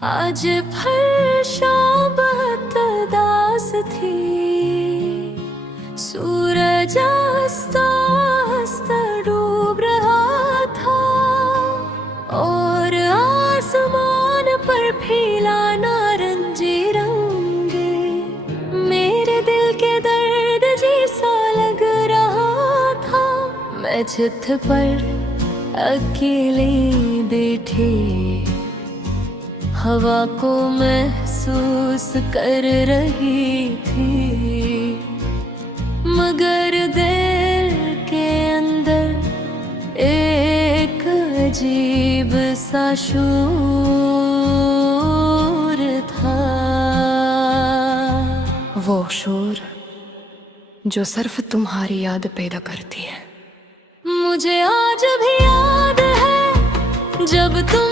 आज फिर शाम दास थी, सूरज आस्ता आस्ता डूब रहा था और आसमान पर फैला नारंगी रंग मेरे दिल के दर्द जैसा लग रहा था। मैं छत पर अकेली बैठी हवा को महसूस कर रही थी, मगर दिल के अंदर एक अजीब सा शूर था। वो शोर जो सिर्फ तुम्हारी याद पैदा करती है। मुझे आज भी याद है जब तुम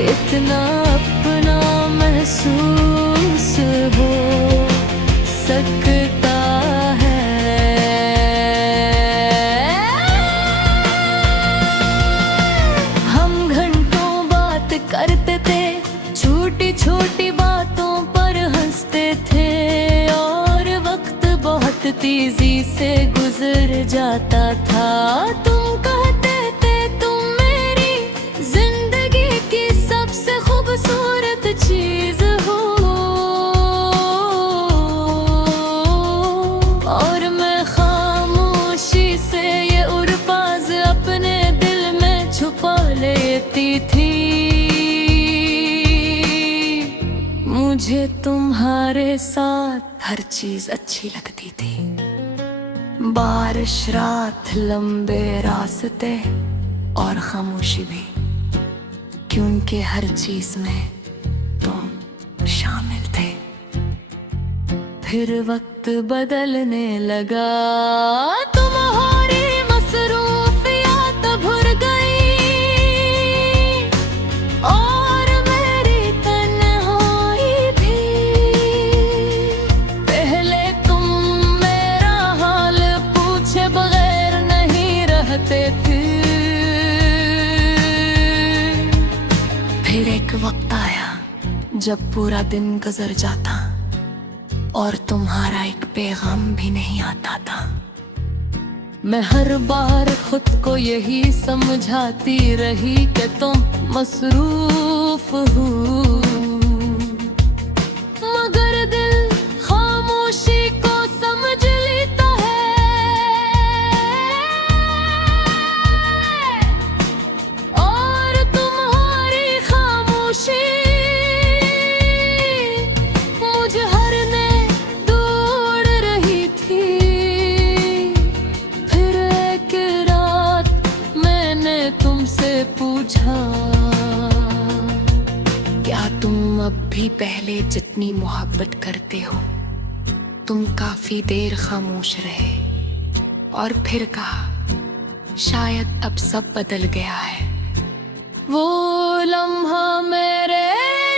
इतना अपना महसूस हो सकता है। हम घंटों बात करते थे, छोटी छोटी बातों पर हंसते थे और वक्त बहुत तेजी से गुजर जाता था। तुम कहते थे तुम मेरी जिंदगी की सबसे खूबसूरत चीज हो, और मैं खामोशी से ये अल्फाज अपने दिल में छुपा लेती थी। मुझे तुम्हारे साथ हर चीज अच्छी लगती थी, बारिश, रात, लंबे रास्ते और खामोशी भी, क्योंकि हर चीज में तुम शामिल थे। फिर वक्त बदलने लगा, तुम्हारी मसरूफियात भूल गई और मेरी तन्हाई भी। पहले तुम मेरा हाल पूछे बगैर नहीं रहते थे। फिर एक वक्त आया जब पूरा दिन गुजर जाता और तुम्हारा एक पैगाम भी नहीं आता था। मैं हर बार खुद को यही समझाती रही कि तुम मसरूफ हो, मगर दिल खामोशी को समझ लेता है और तुम्हारी खामोशी मुझे हरने दौड़ रही थी। फिर एक रात मैंने तुमसे पूछा, क्या तुम अब भी पहले जितनी मोहब्बत करते हो? तुम काफी देर खामोश रहे और फिर कहा, शायद अब सब बदल गया है। वो लम्हा मेरे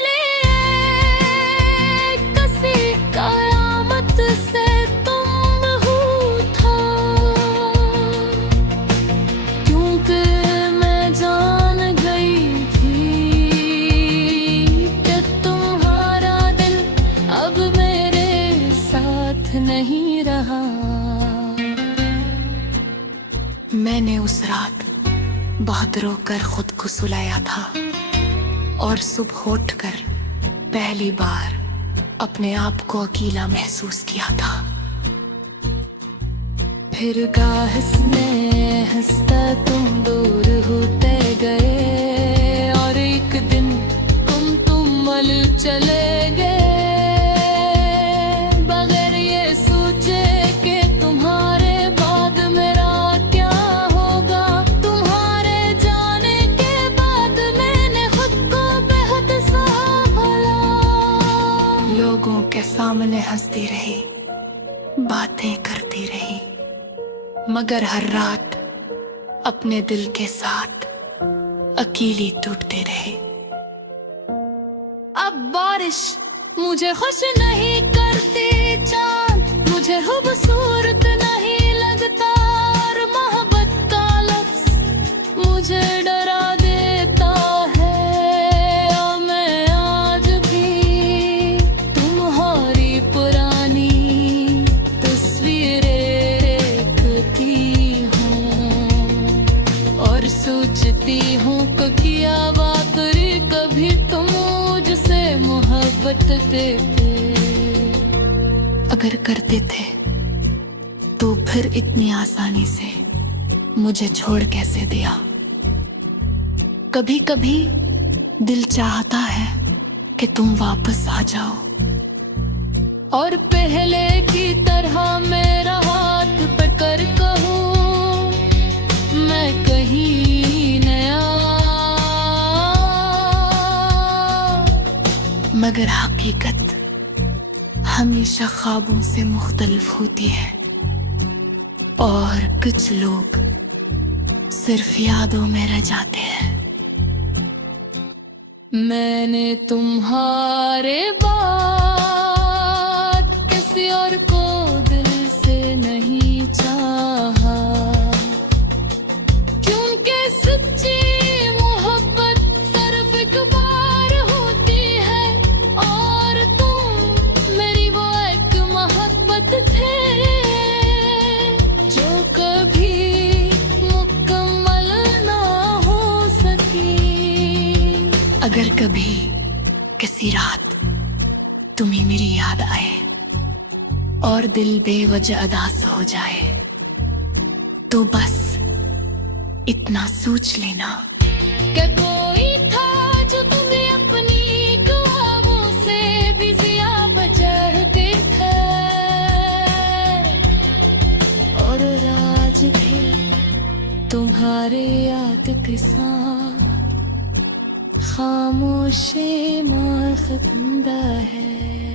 लिए किसी कयामत से तुम हो था, क्योंकि मैं जान गई थी कि तुम्हारा दिल अब मेरे साथ नहीं रहा। मैंने उस रात बहुत रोकर खुद को सुलाया था और सुबह उठकर पहली बार अपने आप को अकेला महसूस किया था। फिर हंसने हंसता तुम दूर होते गए और एक दिन तुम मल चले गए। लोगों के सामने हंसती रही, बातें करती रही, मगर हर रात अपने दिल के साथ अकेली टूटते रहे। अब बारिश मुझे खुश नहीं करती, चांद मुझे खूबसूरत नहीं लगता, और मोहब्बत का लफ्ज़ मुझे डरा देता है। और मैं आज भी तुम्हारी पुरानी तस्वीरें देखती हूँ और सोचती हूँ कि क्या बात कभी तुम मुझसे मोहब्बत देते। अगर करते थे तो फिर इतनी आसानी से मुझे छोड़ कैसे दिया। कभी कभी दिल चाहता है कि तुम वापस आ जाओ और पहले की तरह मेरा हाथ पकड़ कहूँ मैं कहीं नया। मगर हकीकत हमेशा ख्वाबों से मुख्तलिफ होती है और कुछ लोग सिर्फ यादों में रह जाते हैं। मैंने तुम्हारे बाद किसी और को दिल से नहीं चाहा, क्योंकि सच्ची मोहब्बत सिर्फ एक बार होती है और तुम मेरी वो एक मोहब्बत थे जो कभी मुकम्मल ना हो सकी। अगर कभी किसी रात तुम्हें मेरी याद आए और दिल बेवजह उदास हो जाए तो बस इतना सोच लेना कि कोई था जो तुम्हें अपनी ख्वाबों से भी ज्यादा चाहते थे और आज भी तुम्हारे याद के साथ खामोशी माखंदा है।